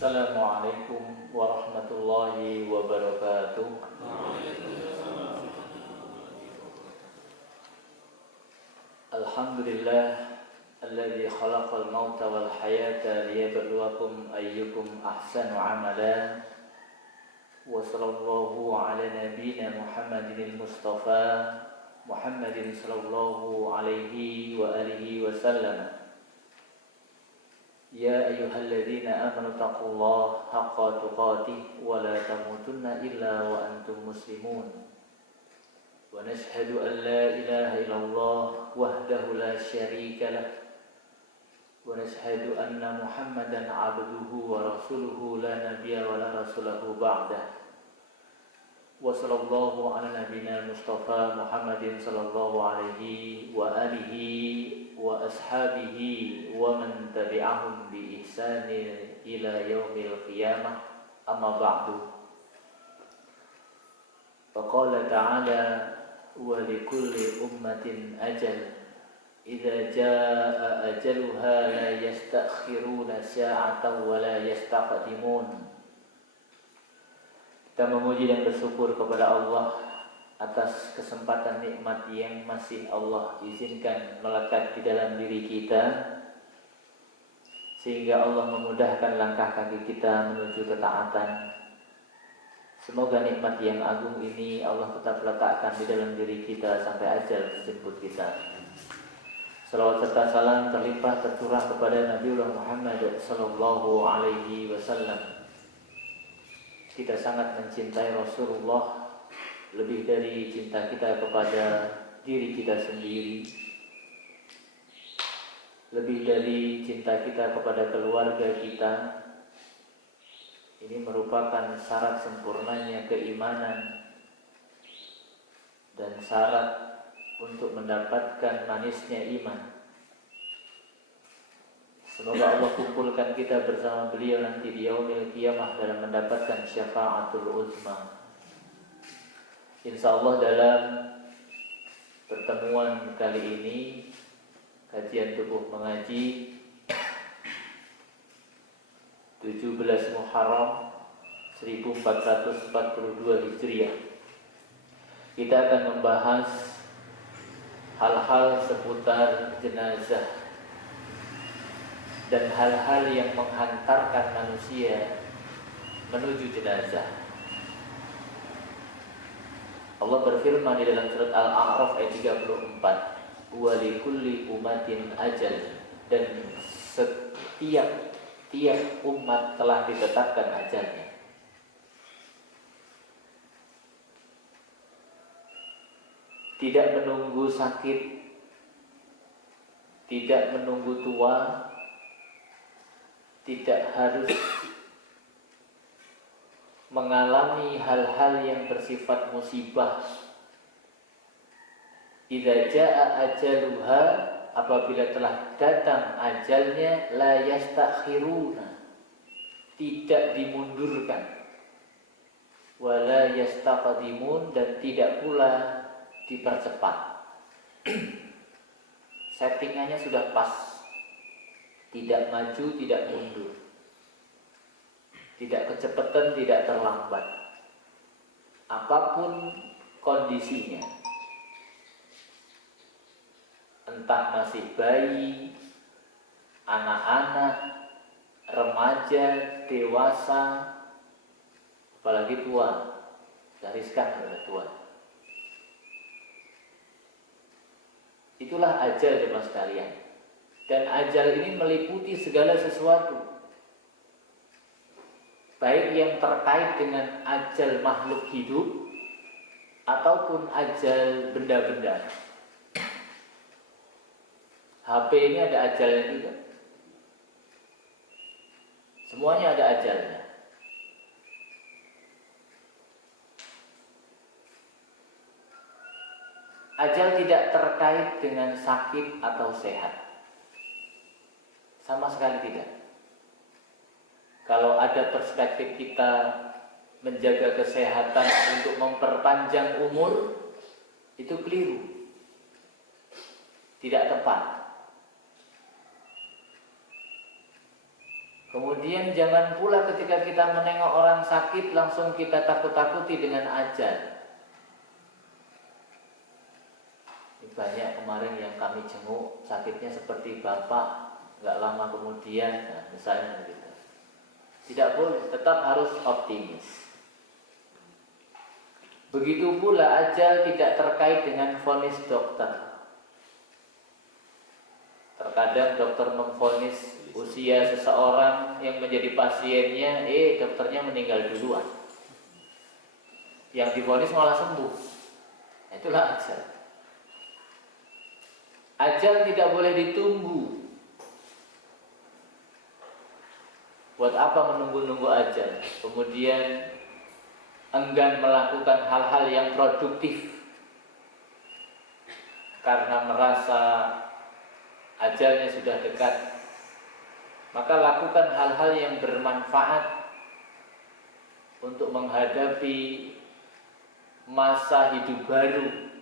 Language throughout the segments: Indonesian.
Assalamualaikum warahmatullahi wabarakatuh. Alhamdulillah alladzi khalaqal mauta wal hayata liyabluwakum ayyukum ahsanu amala. Wa sallallahu ala nabiyyina Muhammadin al-Mustafa Muhammadin sallallahu alaihi wa alihi wa sallam. Ya ayyuhalladzina amanu taqullaha haqqa tuqatih wa la tamutunna illa wa antum muslimun. Wa nashhadu an la ilaha illallah wahdahu la syarika lah. Wa nashhadu anna Muhammadan abduhu wa rasuluhu la nabiyya wa la rasulahu ba'dah. Wa sallallahu ala nabiyyina Mustafa Muhammadin sallallahu alaihi wa alihi wa ashabihi wa man tabi'ahum bi ihsanin ila yaumil qiyamah, amma ba'du. Faqala ta'ala wa likulli ummatin ajal idza jaa ajaluha la yastakhiruna sa'atan wa la yastaqdimun. Kita memuji dan bersyukur kepada Allah atas kesempatan nikmat yang masih Allah izinkan melekat di dalam diri kita, sehingga Allah memudahkan langkah kaki kita menuju ketaatan. Semoga nikmat yang agung ini Allah tetap letakkan di dalam diri kita sampai ajal menjemput kita. Salawat serta salam terlimpah tercurah kepada Nabiullah Muhammad sallallahu alaihi wasallam. Kita sangat mencintai Rasulullah lebih dari cinta kita kepada diri kita sendiri, lebih dari cinta kita kepada keluarga kita. Ini merupakan syarat sempurnanya keimanan dan syarat untuk mendapatkan manisnya iman. Semoga Allah kumpulkan kita bersama beliau nanti di yaumil qiyamah dalam mendapatkan syafaatul uzma. Insyaallah dalam pertemuan kali ini, kajian tubuh mengaji 17 Muharram 1442 Hijriah, kita akan membahas hal-hal seputar jenazah dan hal-hal yang menghantarkan manusia menuju jenazah. Allah berfirman di dalam surat Al-A'raf ayat 34, wa likulli ummatin ajal, dan setiap umat telah ditetapkan ajalnya. Tidak menunggu sakit, tidak menunggu tua, tidak harus mengalami hal-hal yang bersifat musibah. Idza jaa ajaluha, apabila telah datang ajalnya, la yastakhiruna, tidak dimundurkan, wa la yastaqdimun, dan tidak pula dipercepat. Settingannya sudah pas, tidak maju, tidak mundur, tidak kecepatan, tidak terlambat. Apapun kondisinya, entah masih bayi, anak-anak, remaja, dewasa, apalagi tua, gariskan pada tua. Itulah ajal jemaah sekalian. Dan ajal ini meliputi segala sesuatu, baik yang terkait dengan ajal makhluk hidup ataupun ajal benda-benda. HP ini ada ajalnya juga. Semuanya ada ajalnya. Ajal tidak terkait dengan sakit atau sehat. Sama sekali tidak. Kalau ada perspektif kita menjaga kesehatan untuk memperpanjang umur, itu keliru, tidak tepat. Kemudian jangan pula ketika kita menengok orang sakit langsung kita takut-takuti dengan ajal. Banyak kemarin yang kami jenguk sakitnya seperti bapak, nggak lama kemudian, nah, misalnya begitu. Tidak boleh, tetap harus optimis. Begitu pula ajal tidak terkait dengan vonis dokter. Terkadang dokter memvonis usia seseorang yang menjadi pasiennya, dokternya meninggal duluan. Yang divonis malah sembuh. Itulah ajal. Ajal tidak boleh ditunggu. Buat apa menunggu-nunggu ajal? Kemudian enggan melakukan hal-hal yang produktif karena merasa ajalnya sudah dekat. Maka lakukan hal-hal yang bermanfaat untuk menghadapi masa hidup baru.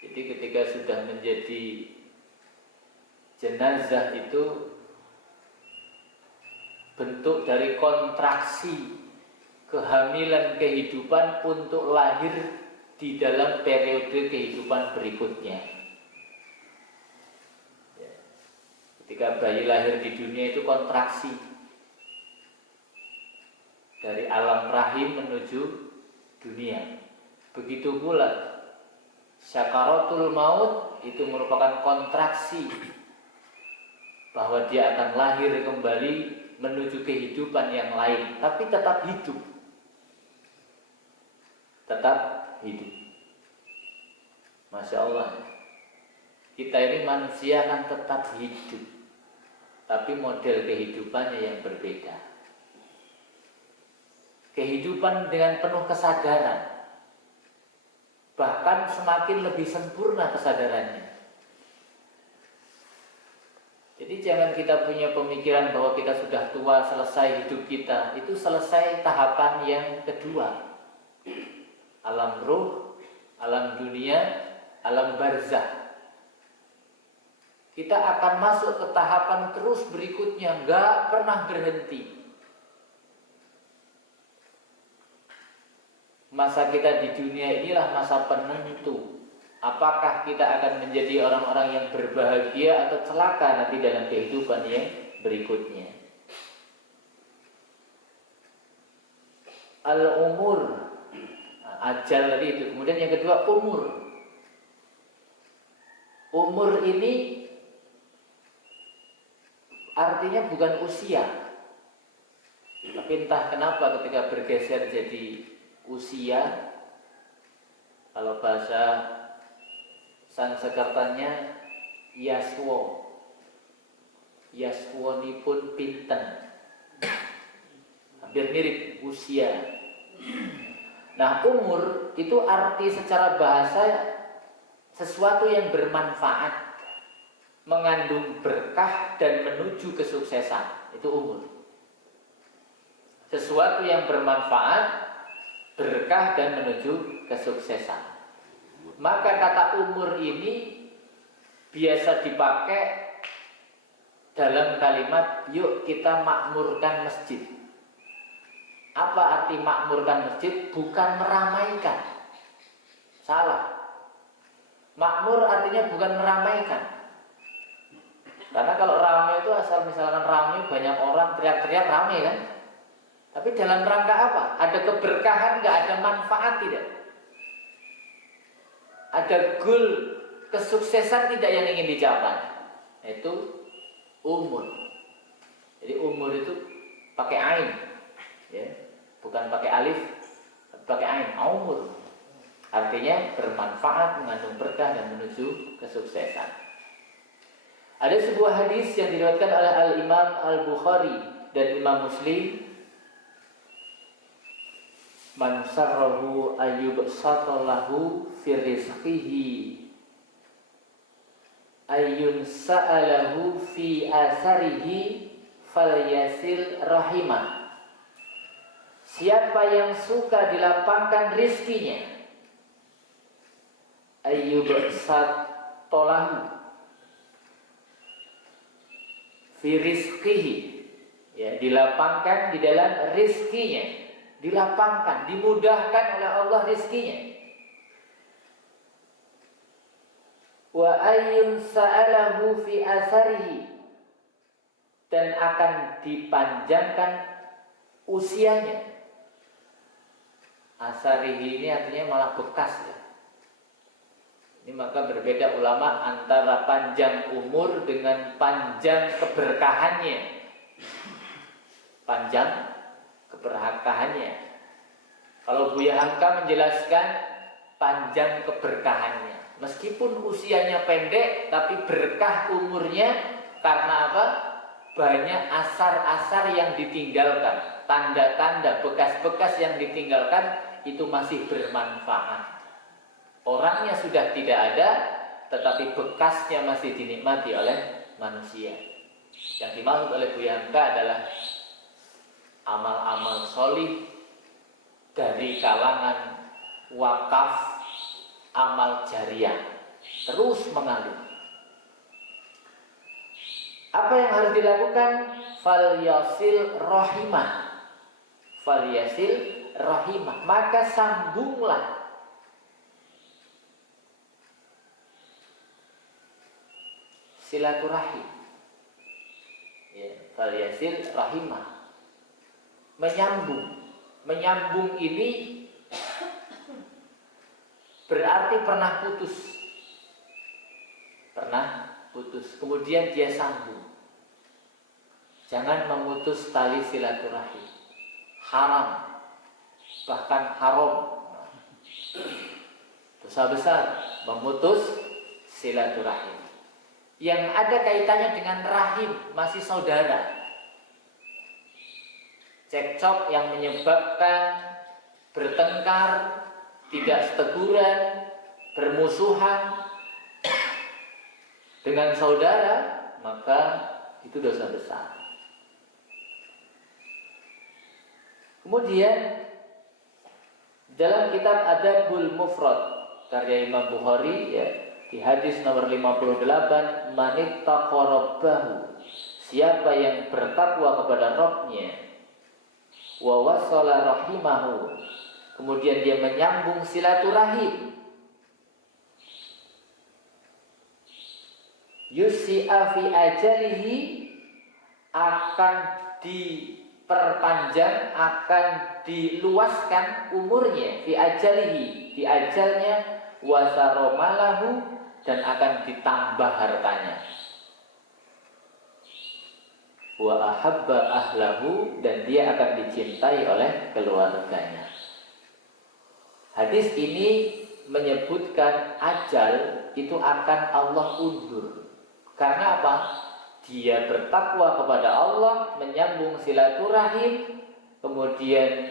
Jadi ketika sudah menjadi jenazah itu bentuk dari kontraksi kehamilan kehidupan untuk lahir di dalam periode kehidupan berikutnya. Ketika bayi lahir di dunia itu kontraksi dari alam rahim menuju dunia. Begitu pula syakaratul maut itu merupakan kontraksi bahwa dia akan lahir kembali menuju kehidupan yang lain, tapi tetap hidup. Tetap hidup. Masya Allah. Kita ini manusia akan tetap hidup, tapi model kehidupannya yang berbeda. Kehidupan dengan penuh kesadaran, bahkan semakin lebih sempurna kesadarannya. Jadi jangan kita punya pemikiran bahwa kita sudah tua, selesai hidup kita. Itu selesai tahapan yang kedua. Alam ruh, alam dunia, alam barzah. Kita akan masuk ke tahapan terus berikutnya, nggak pernah berhenti. Masa kita di dunia inilah masa penentu. Apakah kita akan menjadi orang-orang yang berbahagia atau celaka nanti dalam kehidupan yang berikutnya. Al-umur, ajal tadi itu. Kemudian yang kedua umur. Umur ini artinya bukan usia, tapi entah kenapa ketika bergeser jadi usia, kalau bahasa Sansekertanya yaswo, yaswoni pun pinten, hampir mirip usia. Nah, umur itu arti secara bahasa sesuatu yang bermanfaat, mengandung berkah dan menuju kesuksesan. Itu umur. Sesuatu yang bermanfaat, berkah dan menuju kesuksesan. Maka kata umur ini biasa dipakai dalam kalimat yuk kita makmurkan masjid. Apa arti makmurkan masjid? Bukan meramaikan. Salah. Makmur artinya bukan meramaikan. Karena kalau ramai itu asal misalkan ramai banyak orang teriak-teriak ramai kan. Tapi dalam rangka apa? Ada keberkahan, nggak ada manfaat tidak? Ada goal kesuksesan tidak yang ingin dicapai? Itu umur. Jadi umur itu pakai ain, ya, bukan pakai alif, pakai ain. Umur artinya bermanfaat, mengandung berkah dan menuju kesuksesan. Ada sebuah hadis yang diriwayatkan oleh Al-Imam Al-Bukhari dan Imam Muslim, man sarrahu ayyub satallahu fi rizqihi ayyun sa'alahu fi asarihi falyasil rahimah. Siapa yang suka dilapangkan rizkinya, ayyub satalahu fi rizqihi, ya, dilapangkan di dalam rizkinya, dilapangkan, dimudahkan oleh Allah rizkinya. Wa ayyun sa'alahu fi asarihi, dan akan dipanjangkan usianya. Asarihi ini artinya malah bekas, ya. Ini maka berbeda ulama antara panjang umur dengan panjang keberkahannya. Panjang keberkahannya. Kalau Buya Hamka menjelaskan panjang keberkahannya. Meskipun usianya pendek, tapi berkah umurnya karena apa? Banyak asar-asar yang ditinggalkan, tanda-tanda, bekas-bekas yang ditinggalkan itu masih bermanfaat. Orangnya sudah tidak ada, tetapi bekasnya masih dinikmati oleh manusia. Yang dimaksud oleh Buya Hamka adalah amal-amal solih dari kalangan wakaf, amal jariah, terus mengalir. Apa yang harus dilakukan? Falyasil rahimah. Falyasil rahimah. Maka sambunglah silaturahim. Ya, falyasil rahimah. Menyambung. Menyambung ini berarti pernah putus. Pernah putus, kemudian dia sambung. Jangan memutus tali silaturahim. Haram, bahkan haram. Dosa besar memutus silaturahim. Yang ada kaitannya dengan rahim, masih saudara. Cekcok yang menyebabkan bertengkar, tidak seteguran, bermusuhan dengan saudara, maka itu dosa besar. Kemudian dalam kitab Adabul Mufrad karya Imam Bukhari, ya, di hadis nomor 58, manittaqa rabbahu, siapa yang bertakwa kepada Rabbnya, wa wasala rahimahu, kemudian dia menyambung silaturahim, yusi'a fi ajalihi, akan diperpanjang, akan diluaskan umurnya, fi ajalihi, di ajalnya, wasaromalahu, dan akan ditambah hartanya, wa ahabba ahlahu, dan dia akan dicintai oleh keluarganya. Hadis ini menyebutkan ajal itu akan Allah undur. Karena apa? Dia bertakwa kepada Allah, menyambung silaturahim, kemudian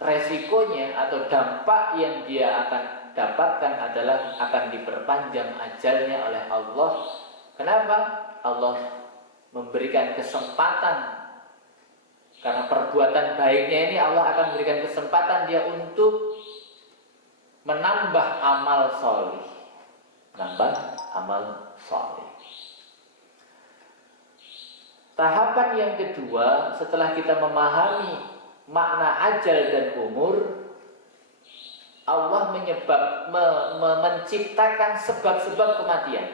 resikonya atau dampak yang dia akan dapatkan adalah akan diperpanjang ajalnya oleh Allah. Kenapa? Allah memberikan kesempatan, karena perbuatan baiknya ini Allah akan memberikan kesempatan dia untuk menambah amal soleh. Menambah amal soleh. Tahapan yang kedua, setelah kita memahami makna ajal dan umur, Allah menciptakan sebab-sebab kematian.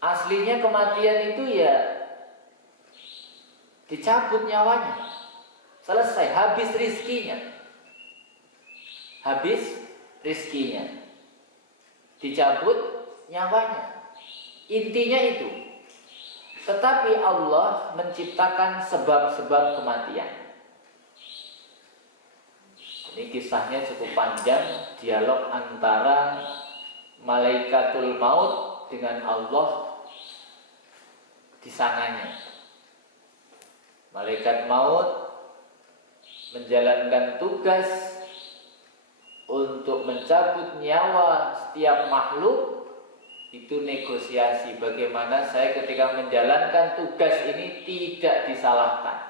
Aslinya kematian itu ya dicabut nyawanya, selesai, habis rizkinya. Habis rizkinya, dicabut nyawanya. Intinya itu. Tetapi Allah menciptakan sebab-sebab kematian. Ini kisahnya cukup panjang, dialog antara malaikatul maut dengan Allah di sananya. Malaikat maut menjalankan tugas untuk mencabut nyawa setiap makhluk. Itu negosiasi, bagaimana saya ketika menjalankan tugas ini tidak disalahkan.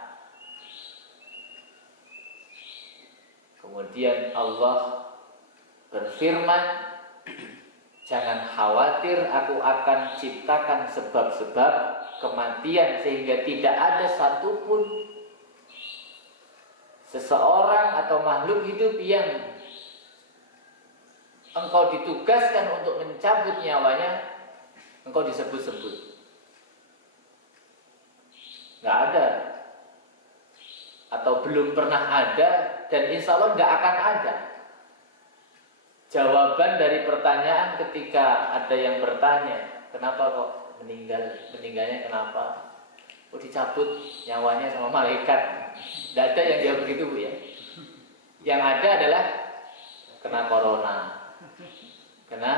Kemudian Allah berfirman, Jangan khawatir, aku akan ciptakan sebab-sebab kematian sehingga tidak ada satupun seseorang atau makhluk hidup yang engkau ditugaskan untuk mencabut nyawanya, engkau disebut-sebut. Nggak ada, atau belum pernah ada, dan insya Allah nggak akan ada jawaban dari pertanyaan ketika ada yang bertanya, kenapa kok meninggal? Meninggalnya kenapa? Oh, dicabut nyawanya sama malaikat. Tidak ada yang jawab begitu, Bu, ya. Yang ada adalah kena corona, kena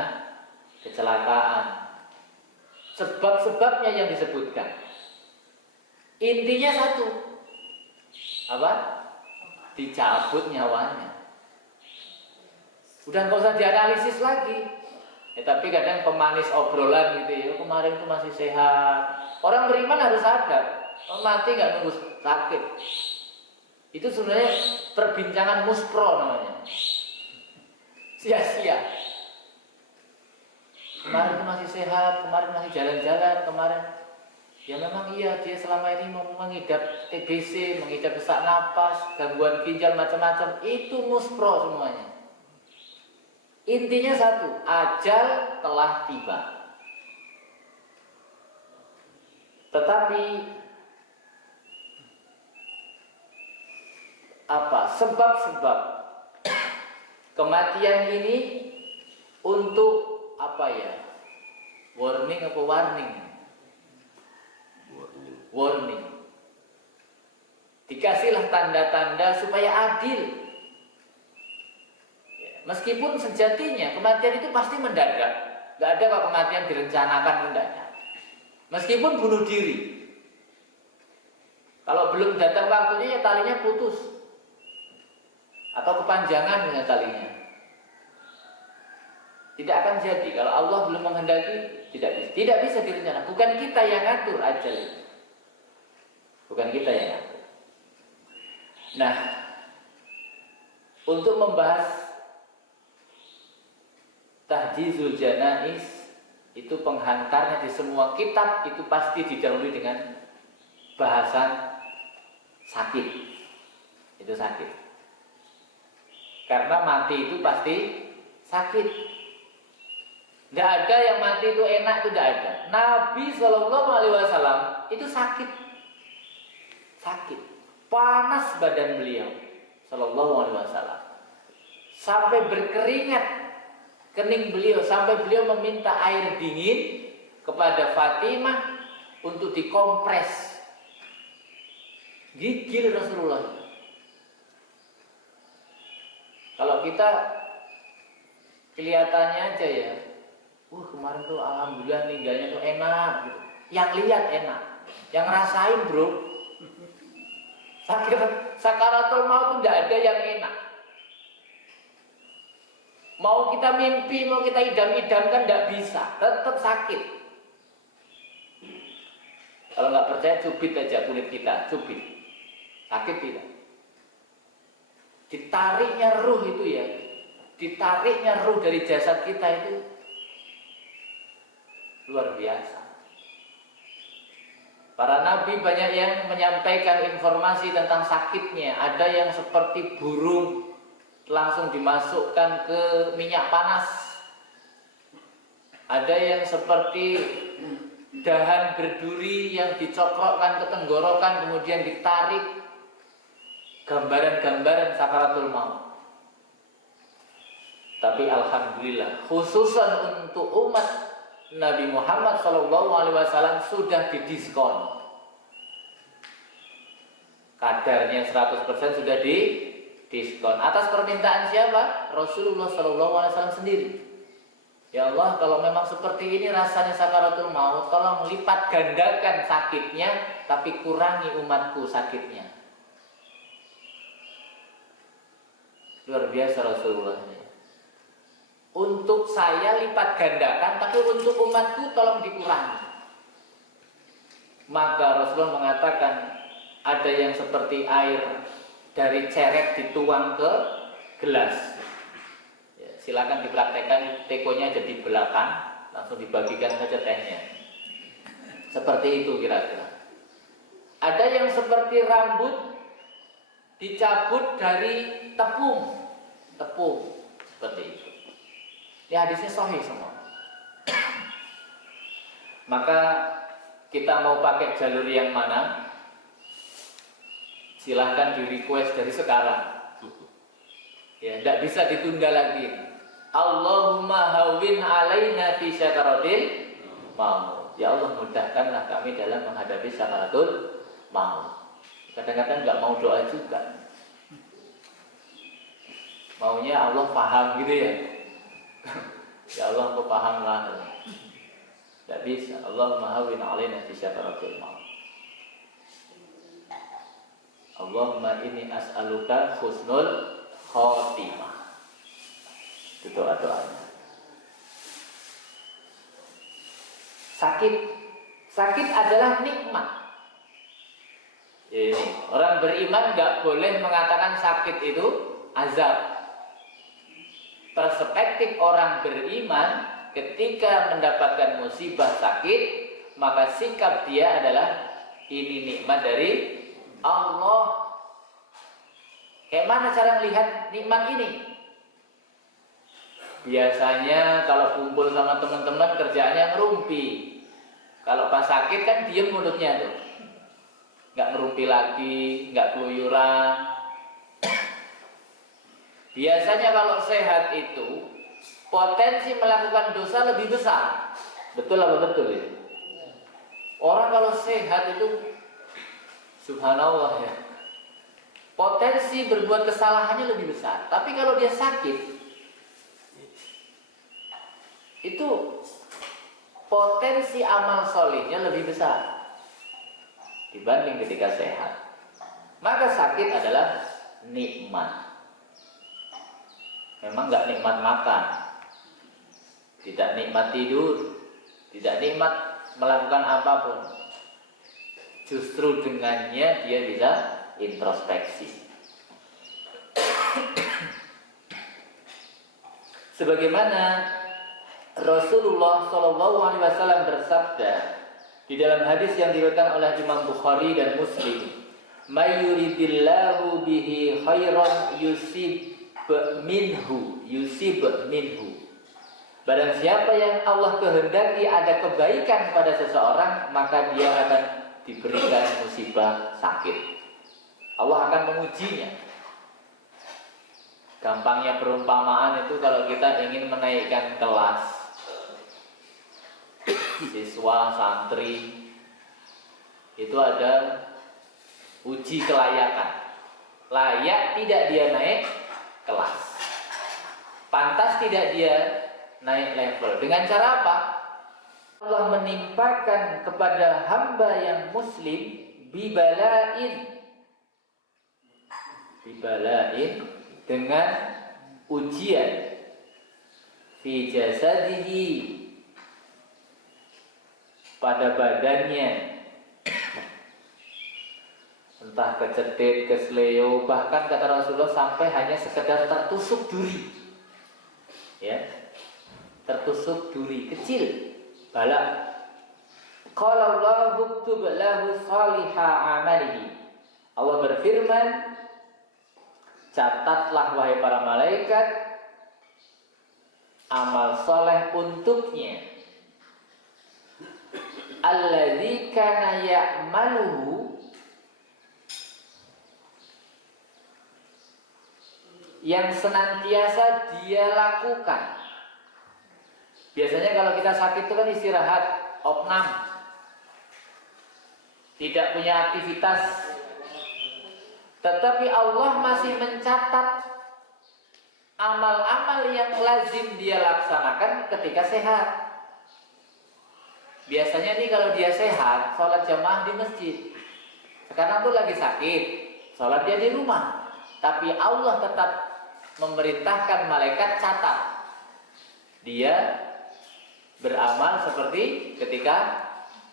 kecelakaan. Sebab-sebabnya yang disebutkan. Intinya satu. Apa? Dicabut nyawanya. Udah nggak usah dianalisis lagi. Ya, tapi kadang pemanis obrolan gitu ya, kemarin itu masih sehat. Orang beriman harus sadar, mati nggak nunggu sakit. Itu sebenarnya perbincangan muspro namanya. Sia-sia. Kemarin itu masih sehat, kemarin masih jalan-jalan, kemarin. Ya memang iya, dia selama ini mengidap TBC, mengidap sesak napas, gangguan ginjal macam-macam. Itu muspro semuanya. Intinya satu, ajal telah tiba. Tetapi apa sebab-sebab kematian ini untuk apa ya? Warning apa warning? Warning. Dikasihlah tanda-tanda supaya adil. Meskipun sejatinya kematian itu pasti mendadak. Gak ada kok kematian direncanakan mendadak. Meskipun bunuh diri, kalau belum datang waktunya ya talinya putus. Atau kepanjangan dengan talinya. Tidak akan jadi. Kalau Allah belum menghendaki, tidak bisa direncanakan. Bukan kita yang ngatur ajal itu. Bukan kita yang ngatur. Nah, untuk membahas Tahjizul Janais, itu penghantarnya di semua kitab itu pasti didahului dengan bahasan sakit. Itu sakit. Karena mati itu pasti sakit. Tidak ada yang mati itu enak, itu tidak ada. Nabi SAW itu sakit. Sakit. Panas badan beliau SAW. Sampai berkeringat kening beliau, sampai beliau meminta air dingin kepada Fatimah untuk dikompres gigil Rasulullah. Kalau kita kelihatannya aja ya, kemarin tuh alhamdulillah meninggalnya tuh enak gitu. Yang lihat enak, yang rasain bro, sakaratul maut tuh tidak ada yang enak. Mau kita mimpi, mau kita idam-idamkan tidak bisa, tetap sakit. Kalau nggak percaya, cubit aja kulit kita, cubit, sakit tidak? Ditariknya ruh itu ya, ditariknya ruh dari jasad kita itu luar biasa. Para nabi banyak yang menyampaikan informasi tentang sakitnya. Ada yang seperti burung langsung dimasukkan ke minyak panas. Ada yang seperti dahan berduri yang dicokrokkan ke tenggorokan kemudian ditarik. Gambaran-gambaran sakaratul maut. Tapi alhamdulillah, khususan untuk umat Nabi Muhammad SAW sudah didiskon. Kadarnya 100% sudah didiskon. Atas permintaan siapa? Rasulullah SAW sendiri. Ya Allah, kalau memang seperti ini rasanya sakaratul maut, tolong lipat gandakan sakitnya, tapi kurangi umatku sakitnya. Luar biasa Rasulullah ini. Untuk saya lipat gandakan, tapi untuk umatku tolong dikurangi. Maka Rasulullah mengatakan, ada yang seperti air dari ceret dituang ke gelas. Ya, silakan dipraktekkan, tekonya jadi belakang, langsung dibagikan saja tehnya. Seperti itu kira-kira. Ada yang seperti rambut dicabut dari tepung, seperti itu. Ini hadisnya sahih semua. Maka kita mau pakai jalur yang mana? Silahkan di request dari sekarang. Ya, tidak bisa ditunda lagi. Allahumma hawwin alaina fi syakaratil maut. Ya Allah, mudahkanlah kami dalam menghadapi syakaratul maut. Kadang-kadang nggak mau doa juga. Maunya Allah paham gitu ya. Ya Allah, kau pahamlah. Tidak bisa. Allahumma hawwin alaina fi syakaratil maut. Allahumma inni as'aluka husnul khotimah. Itu doa-doanya. Sakit adalah nikmat. Ini orang beriman nggak boleh mengatakan sakit itu azab. Perspektif orang beriman ketika mendapatkan musibah sakit, maka sikap dia adalah ini nikmat dari Allah. Kayak mana cara melihat nikmat ini? Biasanya kalau kumpul sama teman-teman kerjaannya ngerumpi. Kalau pas sakit kan diem mulutnya tuh, nggak ngerumpi lagi, nggak keluyuran. Biasanya kalau sehat itu potensi melakukan dosa lebih besar. Betul apa betul ya? Orang kalau sehat itu subhanallah ya, potensi berbuat kesalahannya lebih besar. Tapi kalau dia sakit, itu potensi amal solihnya lebih besar dibanding ketika sehat. Maka sakit adalah nikmat. Memang nggak nikmat makan, tidak nikmat tidur, tidak nikmat melakukan apapun. Justru dengannya dia bisa introspeksi. Sebagaimana Rasulullah SAW bersabda di dalam hadis yang diriwayatkan oleh Imam Bukhari dan Muslim, "May yuridillahu bihi khairan yusib minhu." Barang siapa yang Allah kehendaki ada kebaikan pada seseorang, maka dia akan diberikan musibah sakit. Allah akan mengujinya. Gampangnya perumpamaan itu kalau kita ingin menaikkan kelas siswa, santri, itu ada uji kelayakan. Layak tidak dia naik kelas, pantas tidak dia naik level. Dengan cara apa? Allah menimpakan kepada hamba yang muslim bibalain dengan ujian fi jasadihi, pada badannya, entah kecetit, kesleo, bahkan kata Rasulullah sampai hanya sekedar tertusuk duri, ya, tertusuk duri kecil, bala. Qala Allahu uktub lahu salihah amalihi. Allah berfirman, catatlah wahai para malaikat amal soleh untuknya. Alladzi kana ya'maluhu, yang senantiasa dia lakukan. Biasanya kalau kita sakit itu kan istirahat, opnam, tidak punya aktivitas. Tetapi Allah masih mencatat amal-amal yang lazim dia laksanakan ketika sehat. Biasanya nih kalau dia sehat, sholat jamaah di masjid. Sekarang tuh lagi sakit, sholat dia di rumah. Tapi Allah tetap memerintahkan malaikat catat, dia beramal seperti ketika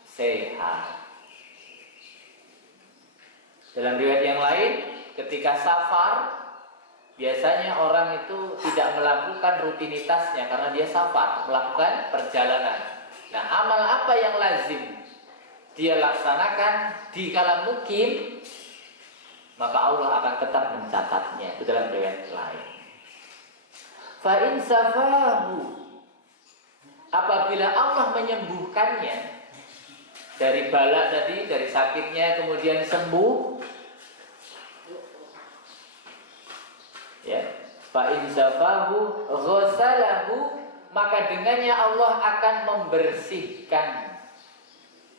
sehat. Dalam riwayat yang lain, ketika safar, Biasanya orang itu tidak melakukan rutinitasnya karena dia safar, melakukan perjalanan. Nah, amal apa yang lazim dia laksanakan di kala mukim, maka Allah akan tetap mencatatnya. Itu dalam riwayat lain. Fa in safahu, apabila Allah menyembuhkannya dari bala tadi, dari sakitnya kemudian sembuh, ya, fa in safahu ghasalahu, maka dengannya Allah akan membersihkan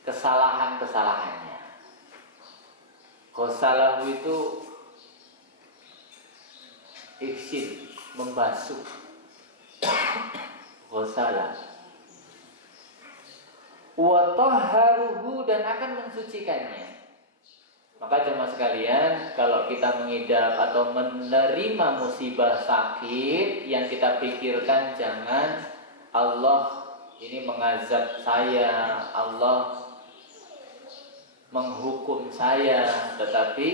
kesalahan-kesalahannya. Ghasalahu itu iksin, membasuh. Ghasala wa tahharuhu, dan akan mensucikannya. Maka jemaah sekalian, kalau kita mengidap atau menerima musibah sakit, yang kita pikirkan jangan Allah ini mengazab saya, Allah menghukum saya, tetapi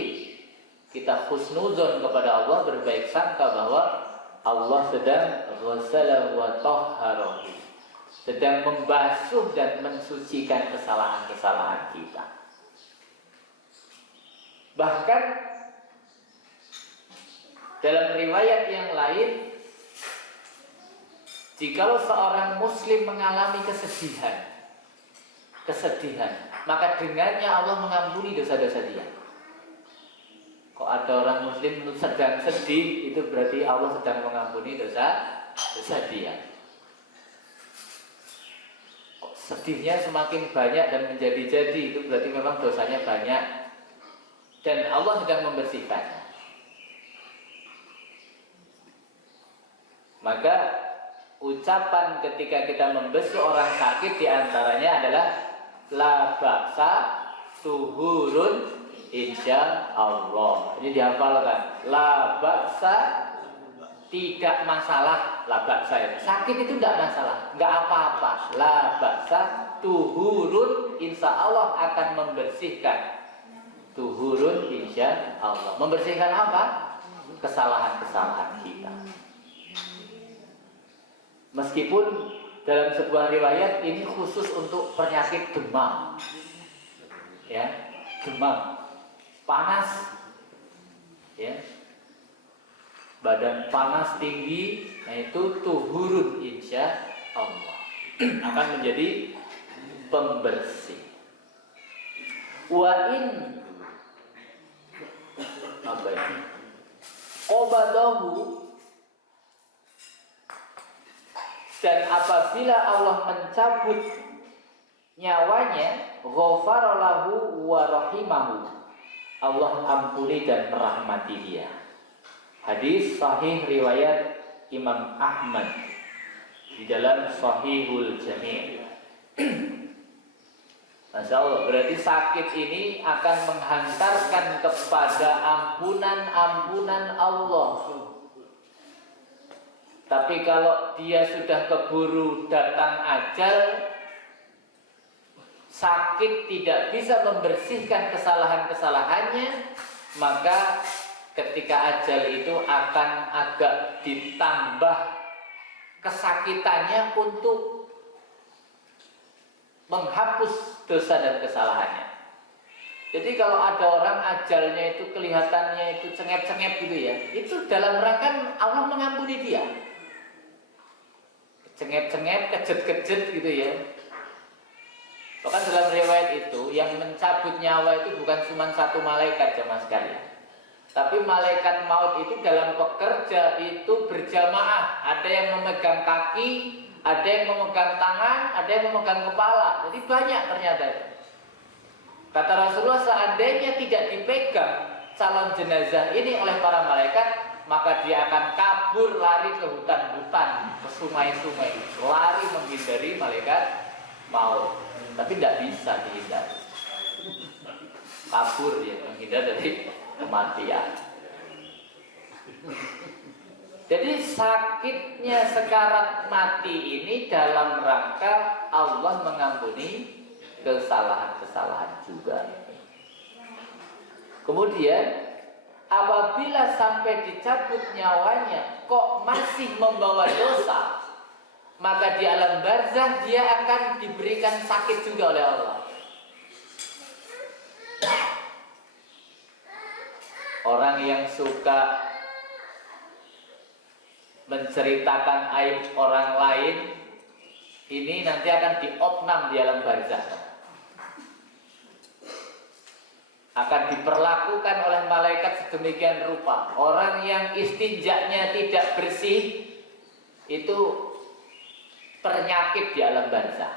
kita husnuzon kepada Allah, berbaik sangka bahwa Allah sedang ghasala wa tahharahu, sedang membasuh dan mensucikan kesalahan-kesalahan kita. Bahkan dalam riwayat yang lain, jikalau seorang muslim mengalami kesedihan, maka dengannya Allah mengampuni dosa-dosa dia. Kok ada orang muslim sedang sedih, itu berarti Allah sedang mengampuni dosa dia. Kok sedihnya semakin banyak dan menjadi-jadi, itu berarti memang dosanya banyak dan Allah sedang membersihkannya. Maka ucapan ketika kita membasuh orang sakit diantaranya adalah la ba'sa tuhurun insya Allah. Ini dihafalkan. La ba'sa, tidak masalah. La ba'sa itu sakit itu tidak masalah, nggak apa-apa. La ba'sa tuhurun, insya Allah akan membersihkan. Tuhurun insya Allah, membersihkan apa? Kesalahan-kesalahan kita. Meskipun dalam sebuah riwayat ini khusus untuk penyakit demam, ya, demam, panas, ya, badan panas tinggi, nah itu tuhurun insya Allah akan menjadi pembersih. Wa in apa ini? Qobadahu, dan apabila Allah mencabut nyawanya, ghafara lahu wa rahimahu, Allah ampuni dan merahmati dia. Hadis sahih riwayat Imam Ahmad di dalam Sahihul Jami'. Masya Allah, berarti sakit ini akan menghantarkan kepada ampunan Allah. Tapi kalau dia sudah keburu datang ajal, sakit tidak bisa membersihkan kesalahan-kesalahannya, maka ketika ajal itu akan agak ditambah kesakitannya untuk menghapus dosa dan kesalahannya. Jadi kalau ada orang ajalnya itu kelihatannya itu cengep-cengep gitu ya, itu dalam rangka Allah mengampuni dia. Cengep-cengep, kejet-kejet gitu ya. Bahkan dalam riwayat itu yang mencabut nyawa itu bukan cuma satu malaikat jemaah sekalian, tapi malaikat maut itu dalam bekerja itu berjamaah. Ada yang memegang kaki, ada yang memegang tangan, ada yang memegang kepala. Jadi banyak ternyata. Kata Rasulullah, seandainya tidak dipegang calon jenazah ini oleh para malaikat, maka dia akan kabur lari ke hutan-hutan, ke sungai-sungai, lari menghindari malaikat maut. Tapi tidak bisa dihindari. Kabur dia, menghindar dari kematian. Jadi sakitnya sekarat mati ini dalam rangka Allah mengampuni kesalahan-kesalahan juga. Kemudian apabila sampai dicabut nyawanya kok masih membawa dosa, maka di alam barzah dia akan diberikan sakit juga oleh Allah. Orang yang suka menceritakan aib orang lain ini nanti akan diopnam di alam barzah, akan diperlakukan oleh malaikat sedemikian rupa. Orang yang istinjaknya tidak bersih itu penyakit di alam barzah.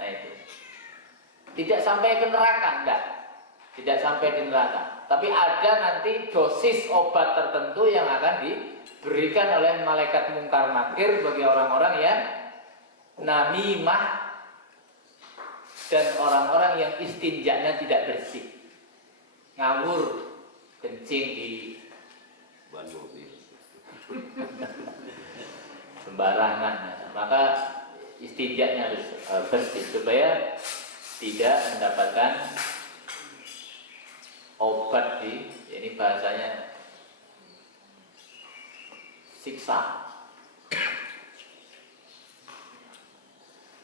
Nah itu tidak sampai ke neraka, enggak, tidak sampai di neraka, tapi ada nanti dosis obat tertentu yang akan diberikan oleh malaikat mungkar nakir bagi orang-orang yang namimah dan orang-orang yang istinjaknya tidak bersih, ngawur, kencing di ban mobil, sembarangan. Maka istinjaknya harus bersih supaya tidak mendapatkan obat ini bahasanya siksa.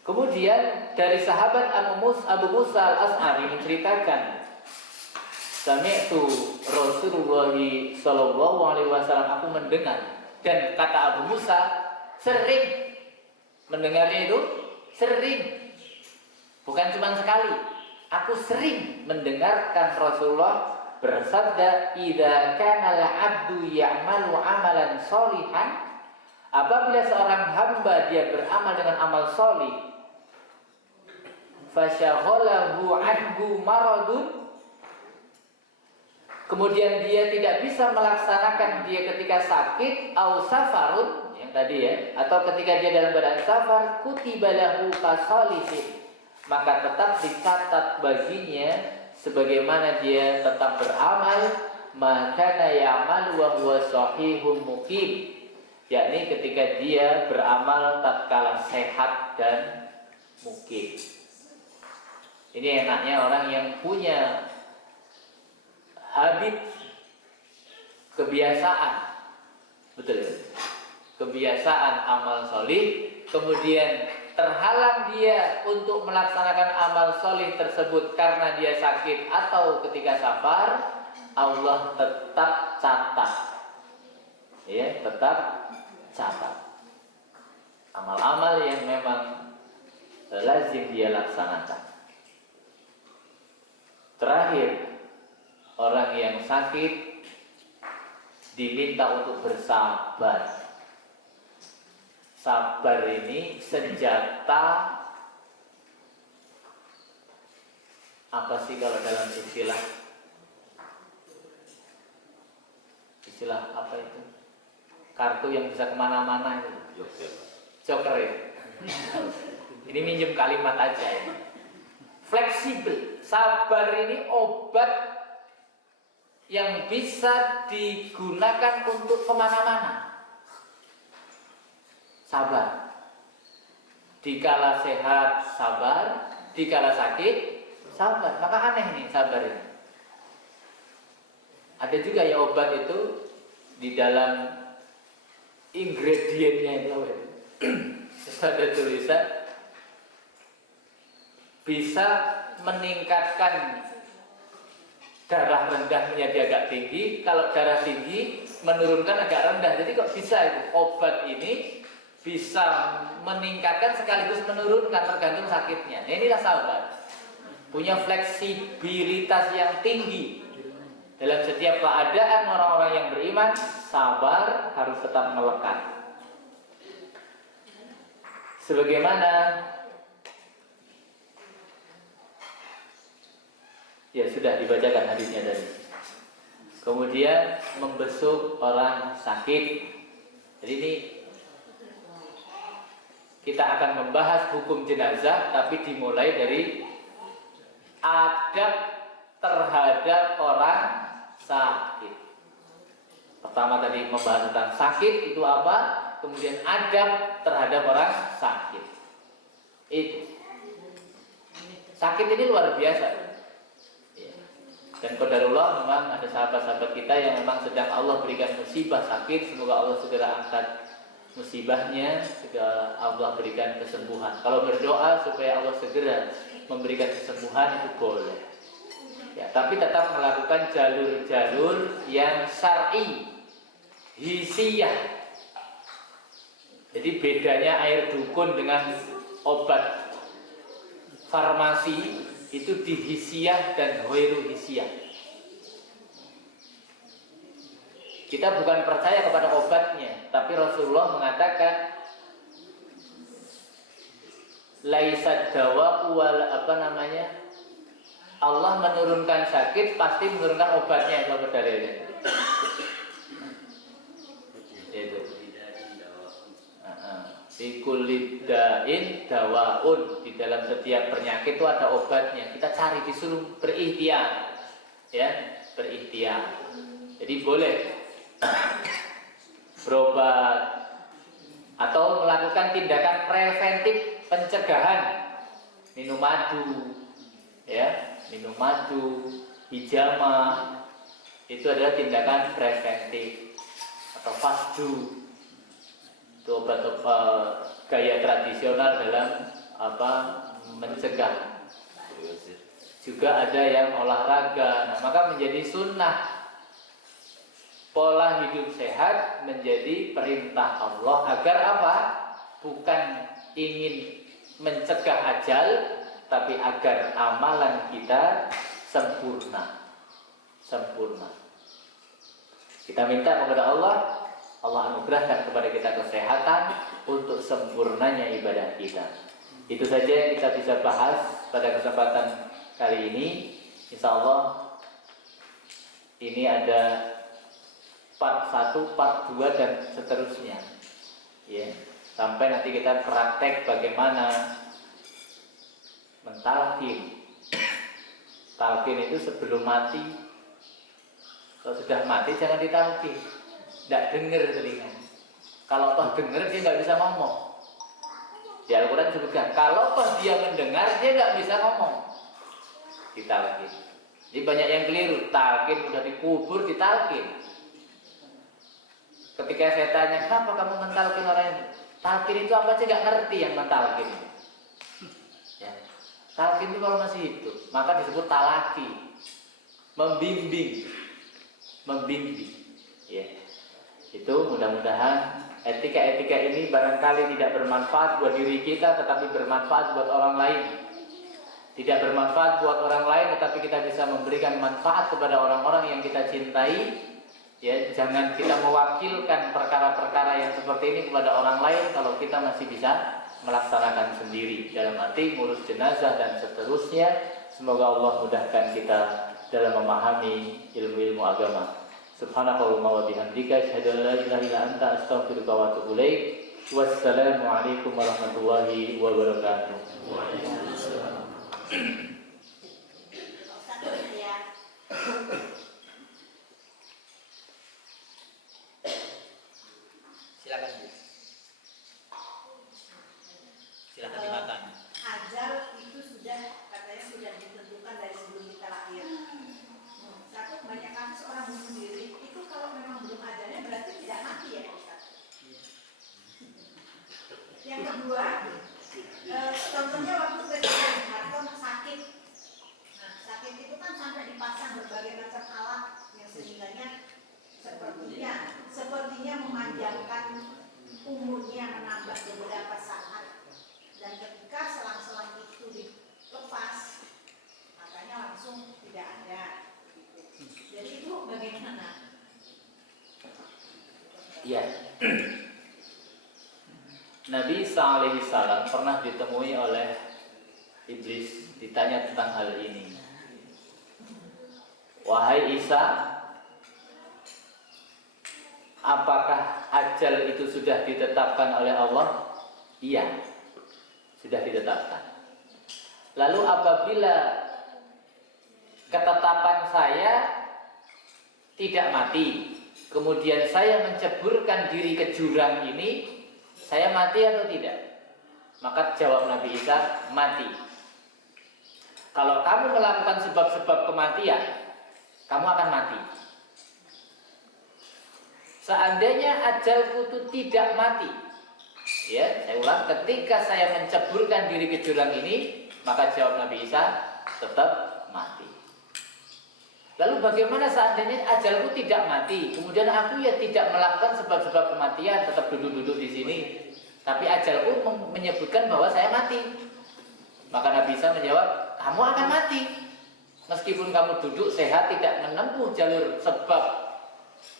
Kemudian dari sahabat Abu Musa al-As'ari menceritakan, sami'tu Rasulullah sallallahu alaihi wasallam, aku mendengar. Dan kata Abu Musa, sering mendengarnya itu, sering, bukan cuma sekali. Aku sering mendengarkan Rasulullah bersabda, idza kana al-'abdu ya'malu 'amalan sholihan, apabila seorang hamba dia beramal dengan amal sholih, fasyaghalahu 'anhu maradun, kemudian dia tidak bisa melaksanakan dia ketika sakit, au safarun, yang tadi ya, atau ketika dia dalam keadaan safar, kutiba lahu kasolihin, maka tetap dicatat baginya sebagaimana dia tetap beramal, maka ya'mal wa huwa shahihun muqim, yakni ketika dia beramal tatkala sehat dan muqim. Ini enaknya orang yang punya habit, kebiasaan, betul ya? Kebiasaan amal solih, kemudian terhalang dia untuk melaksanakan amal solih tersebut karena dia sakit atau ketika safar, Allah tetap catat, ya, tetap catat amal-amal yang memang lazim dia laksanakan. Terakhir, orang yang sakit diminta untuk bersabar. Sabar ini senjata, apa sih kalau dalam istilah apa itu? Kartu yang bisa kemana-mana itu. Joker ya. Ini minjem kalimat aja ya. Fleksibel. Sabar ini obat yang bisa digunakan untuk kemana-mana. Sabar. Dikala sehat, sabar. Dikala sakit, sabar. Maka aneh nih sabar ini. Ada juga ya obat itu di dalam ingredientnya itu. Ada tulisan bisa meningkatkan darah rendah menjadi agak tinggi, kalau darah tinggi menurunkan agak rendah. Jadi kok bisa itu? Obat ini bisa meningkatkan sekaligus menurunkan tergantung sakitnya. Nah, inilah sabar. Punya fleksibilitas yang tinggi. Dalam setiap keadaan orang-orang yang beriman, sabar harus tetap melekat. Sebagaimana ya sudah dibacakan hadisnya tadi. Kemudian membesuk orang sakit. Jadi ini kita akan membahas hukum jenazah, tapi dimulai dari adab terhadap orang sakit. Pertama tadi membahas tentang sakit itu apa, kemudian adab terhadap orang sakit. Itu Sakit ini luar biasa. Ya. Dan qadarullah, memang ada sahabat-sahabat kita yang memang sedang Allah berikan musibah sakit, semoga Allah segera angkat musibahnya, segera Allah berikan kesembuhan. Kalau berdoa supaya Allah segera memberikan kesembuhan itu boleh. Ya, tapi tetap melakukan jalur-jalur yang syar'i, hisiyah. Jadi bedanya air dukun dengan obat farmasi itu di hisiyah dan ghairu hisiyah. Kita bukan percaya kepada obatnya, tapi Rasulullah mengatakan laisad dawa wal Allah menurunkan sakit pasti menurunkan obatnya, sahabat dalilnya. Itu. Fi kulli da'in dawaun, di dalam setiap penyakit itu ada obatnya. Kita cari, disuruh berikhtiar, ya, berikhtiar. Jadi boleh berobat atau melakukan tindakan preventif pencegahan, minum madu, ya, minum madu, hijamah, itu adalah tindakan preventif. Atau fasdu, itu obat-obat gaya tradisional dalam mencegah. Juga ada yang olahraga. Nah, maka menjadi sunnah pola hidup sehat menjadi perintah Allah agar apa? Bukan ingin mencegah ajal, tapi agar amalan kita sempurna. Kita minta kepada Allah anugerahkan kepada kita kesehatan untuk sempurnanya ibadah kita. Itu saja yang kita bisa bahas pada kesempatan kali ini. Insya Allah ini ada part 1, part 2 dan seterusnya, ya, sampai nanti kita praktek bagaimana mentalqin. Talqin itu sebelum mati. Kalau sudah mati jangan ditalqin, tidak dengar telinga. Kalau toh dengar dia nggak bisa ngomong. Di Al-Quran disebutkan kalau toh dia mendengar dia nggak bisa ngomong, ditalqin. Jadi banyak yang keliru, talqin sudah dikubur ditalqin. Ketika saya tanya, kenapa kamu mentalqin orang ini? Talqin itu apa aja nggak ngerti yang mentalqin. Ya. Talqin itu kalau masih hidup, maka disebut talaki, membimbing. Ya. Itu mudah-mudahan etika-etika ini barangkali tidak bermanfaat buat diri kita, tetapi bermanfaat buat orang lain. Tidak bermanfaat buat orang lain, tetapi kita bisa memberikan manfaat kepada orang-orang yang kita cintai. Ya, jangan kita mewakilkan perkara-perkara yang seperti ini kepada orang lain kalau kita masih bisa melaksanakan sendiri. Dalam arti ngurus jenazah dan seterusnya. Semoga Allah mudahkan kita dalam memahami ilmu-ilmu agama. Subhanakallahumma wa bihamdika asyhadu an la ilaha illa anta astaghfiruka wa atubu ilaik. Wassalamualaikum warahmatullahi wabarakatuh. Waalaikumsalam. Silakan Bu. Silakan dimakan. Ajal itu katanya sudah ditentukan dari sebelum kita lahir. Satu, banyak kasus orang bunuh diri itu kalau memang belum ajalnya berarti tidak mati ya Ustaz. Yang kedua, contohnya waktu Presiden Soeharto sakit. Nah, sakit itu kan sampai dipasang berbagai macam alat yang sebenarnya sepertinya memanjangkan umurnya, menambah beberapa saat. Dan ketika selang-selang itu dilepas, makanya langsung tidak ada. Jadi itu bagaimana? Iya. Nabi Isa alaihissalam pernah ditemui oleh iblis, ditanya tentang hal ini. Wahai Isa, apakah ajal itu sudah ditetapkan oleh Allah? Iya, sudah ditetapkan. Lalu apabila ketetapan saya tidak mati, kemudian saya menceburkan diri ke jurang ini, saya mati atau tidak? Maka jawab Nabi Isa, mati. Kalau kamu melakukan sebab-sebab kematian, kamu akan mati. Seandainya ajalku itu tidak mati, ya, saya ulang, ketika saya menceburkan diri ke jurang ini, maka jawab Nabi Isa, tetap mati. Lalu bagaimana seandainya ajalku tidak mati, kemudian aku ya tidak melakukan sebab-sebab kematian, tetap duduk-duduk di sini, tapi ajalku menyebutkan bahwa saya mati. Maka Nabi Isa menjawab, kamu akan mati. Meskipun kamu duduk sehat, tidak menempuh jalur sebab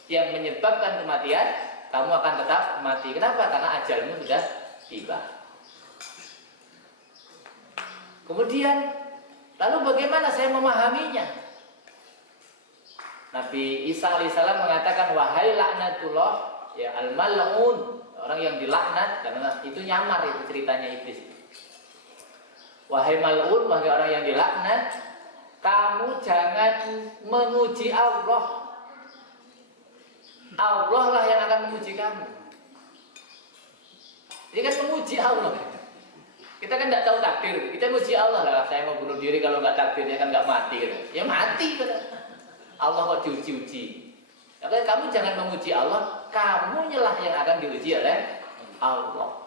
yang menyebabkan kematian, kamu akan tetap mati. Kenapa? Karena ajalmu sudah tiba. Kemudian, lalu bagaimana saya memahaminya? Nabi Isa alaihissalam mengatakan, wahai laknatullah, ya al-mal'un, orang yang dilaknat, karena itu nyamar itu ceritanya iblis. Wahai mal'un, wahai orang yang dilaknat, kamu jangan memuji Allah. Allah lah yang akan memuji kamu. Ini kan memuji Allah. Kita kan tidak tahu takdir. Kita memuji Allah lah. Saya mau bunuh diri kalau nggak takdirnya kan nggak mati. Gitu. Ya mati. Gitu. Allah kok diuji-uji. Makanya kamu jangan memuji Allah. Kamu lah yang akan diuji oleh Allah.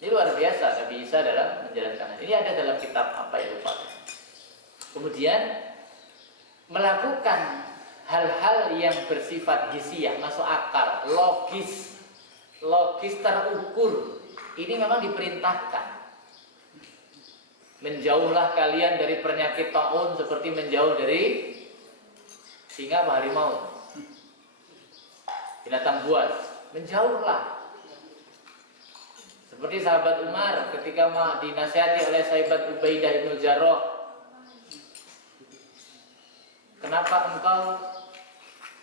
Ini luar biasa. Nabi Isa dalam menjalankan. Ini ada dalam kitab apa ya lupa. Kemudian melakukan hal-hal yang bersifat hisiah, masuk akal, logis terukur, ini memang diperintahkan. Menjauhlah kalian dari penyakit taun seperti menjauh dari singa atau harimau, binatang buas, menjauhlah. Seperti sahabat Umar ketika dinasihati oleh sahabat Ubaidah bin Jarrah, kenapa engkau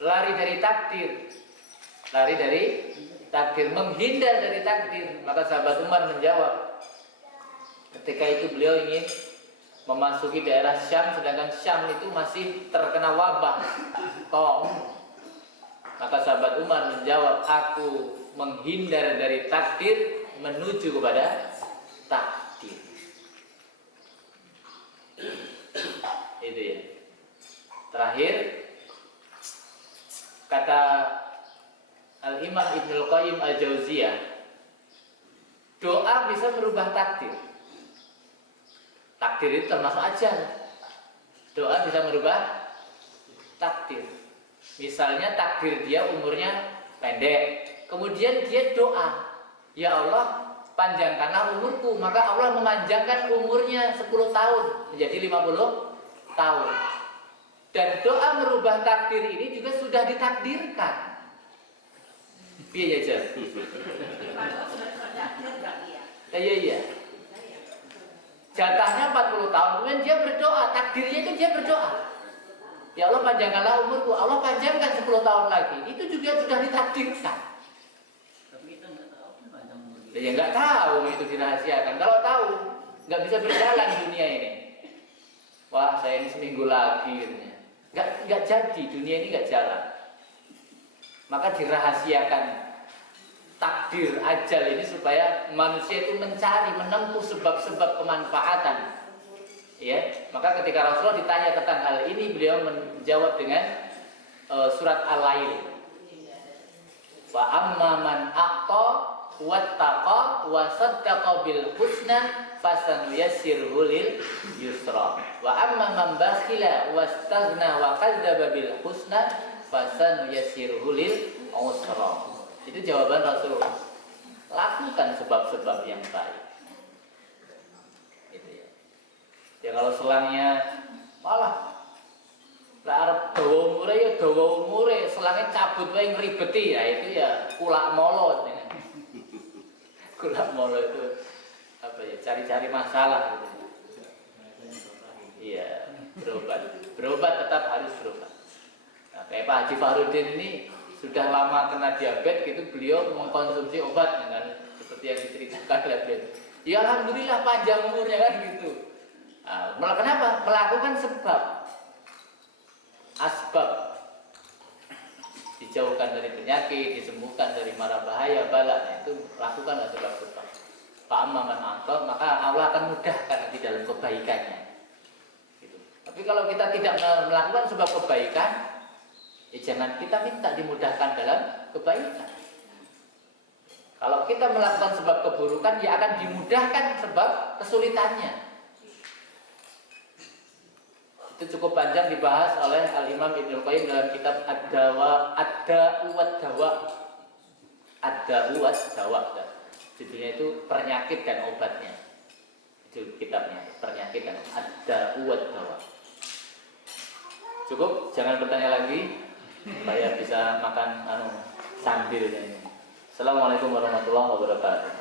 lari dari takdir, menghindar dari takdir? Maka sahabat Umar menjawab, ketika itu beliau ingin memasuki daerah Syam, sedangkan Syam itu masih terkena wabah Taun. Maka sahabat Umar menjawab, aku menghindar dari takdir menuju kepada takdir. Itu ya. Terakhir, kata Al-Imam Ibnul Qayyim Al-Jauziyah, doa bisa merubah takdir. Takdir itu termasuk ajal. Doa bisa merubah takdir. Misalnya takdir dia umurnya pendek, kemudian dia doa, ya Allah panjangkanlah umurku, maka Allah memanjangkan umurnya 10 tahun menjadi 50 tahun. Dan doa merubah takdir ini juga sudah ditakdirkan. Iya aja. Iya. Jatahnya 40 tahun, kemudian dia berdoa, takdirnya itu dia berdoa, ya Allah panjangkanlah umurku, Allah panjangkan 10 tahun lagi. Itu juga sudah ditakdirkan. Tapi kita nggak tahu panjang umur. Ya nggak tahu, itu dirahasiakan. Kalau tahu, nggak bisa berjalan dunia ini. Wah, saya ini seminggu lagi, gitu. Nggak jadi, dunia ini nggak jalan. Maka dirahasiakan takdir ajal ini supaya manusia itu mencari, menempuh sebab-sebab kemanfaatan. Ya, maka ketika Rasulullah ditanya tentang hal ini, beliau menjawab dengan surat Al-Lail. Wa amma man aqta wattaqa wa saddaqa bil husna fasanuyassirhu lil yusra. Wa amma man bakhila wastaghna wa kadzdzaba bil husna fasanuyassirhu lil usra. Itu jawaban Rasulullah. Lakukan sebab-sebab yang baik. Gitu ya. Ya kalau selangnya malah lah arep dawa umure ya dawa umure, selangnya cabut wae ngribeti, ya itu ya kulak molo. Kulak molo itu apa ya? Cari-cari masalah gitu. Iya, berobat tetap harus berobat. Nah, kayak Pak Haji Fahrudin ini sudah lama kena diabetes gitu, beliau mengkonsumsi obat kan, seperti yang diceritakan oleh beliau. Ya alhamdulillah panjang umurnya kan gitu. Nah, kenapa? Melakukan sebab, asbab, dijauhkan dari penyakit, disembuhkan dari mara bahaya, bala. Itu lakukanlah sebab-sebab. Pak Amman Angkor, maka Allah akan mudahkan di dalam kebaikannya. Tapi kalau kita tidak melakukan sebab kebaikan, ya jangan kita minta dimudahkan dalam kebaikan. Kalau kita melakukan sebab keburukan, ya akan dimudahkan sebab kesulitannya. Itu cukup panjang dibahas oleh Al-Imam Ibnul Qayyim dalam kitab Ad-Dawa, Ad-Da'u wad-Dawa. Ad-Da'u wad-Dawa. Judulnya itu penyakit dan obatnya. Itu kitabnya, penyakit dan Ad-Da'u wad-Dawa. Cukup, jangan bertanya lagi supaya bisa makan sambilnya ini. Assalamualaikum warahmatullahi wabarakatuh.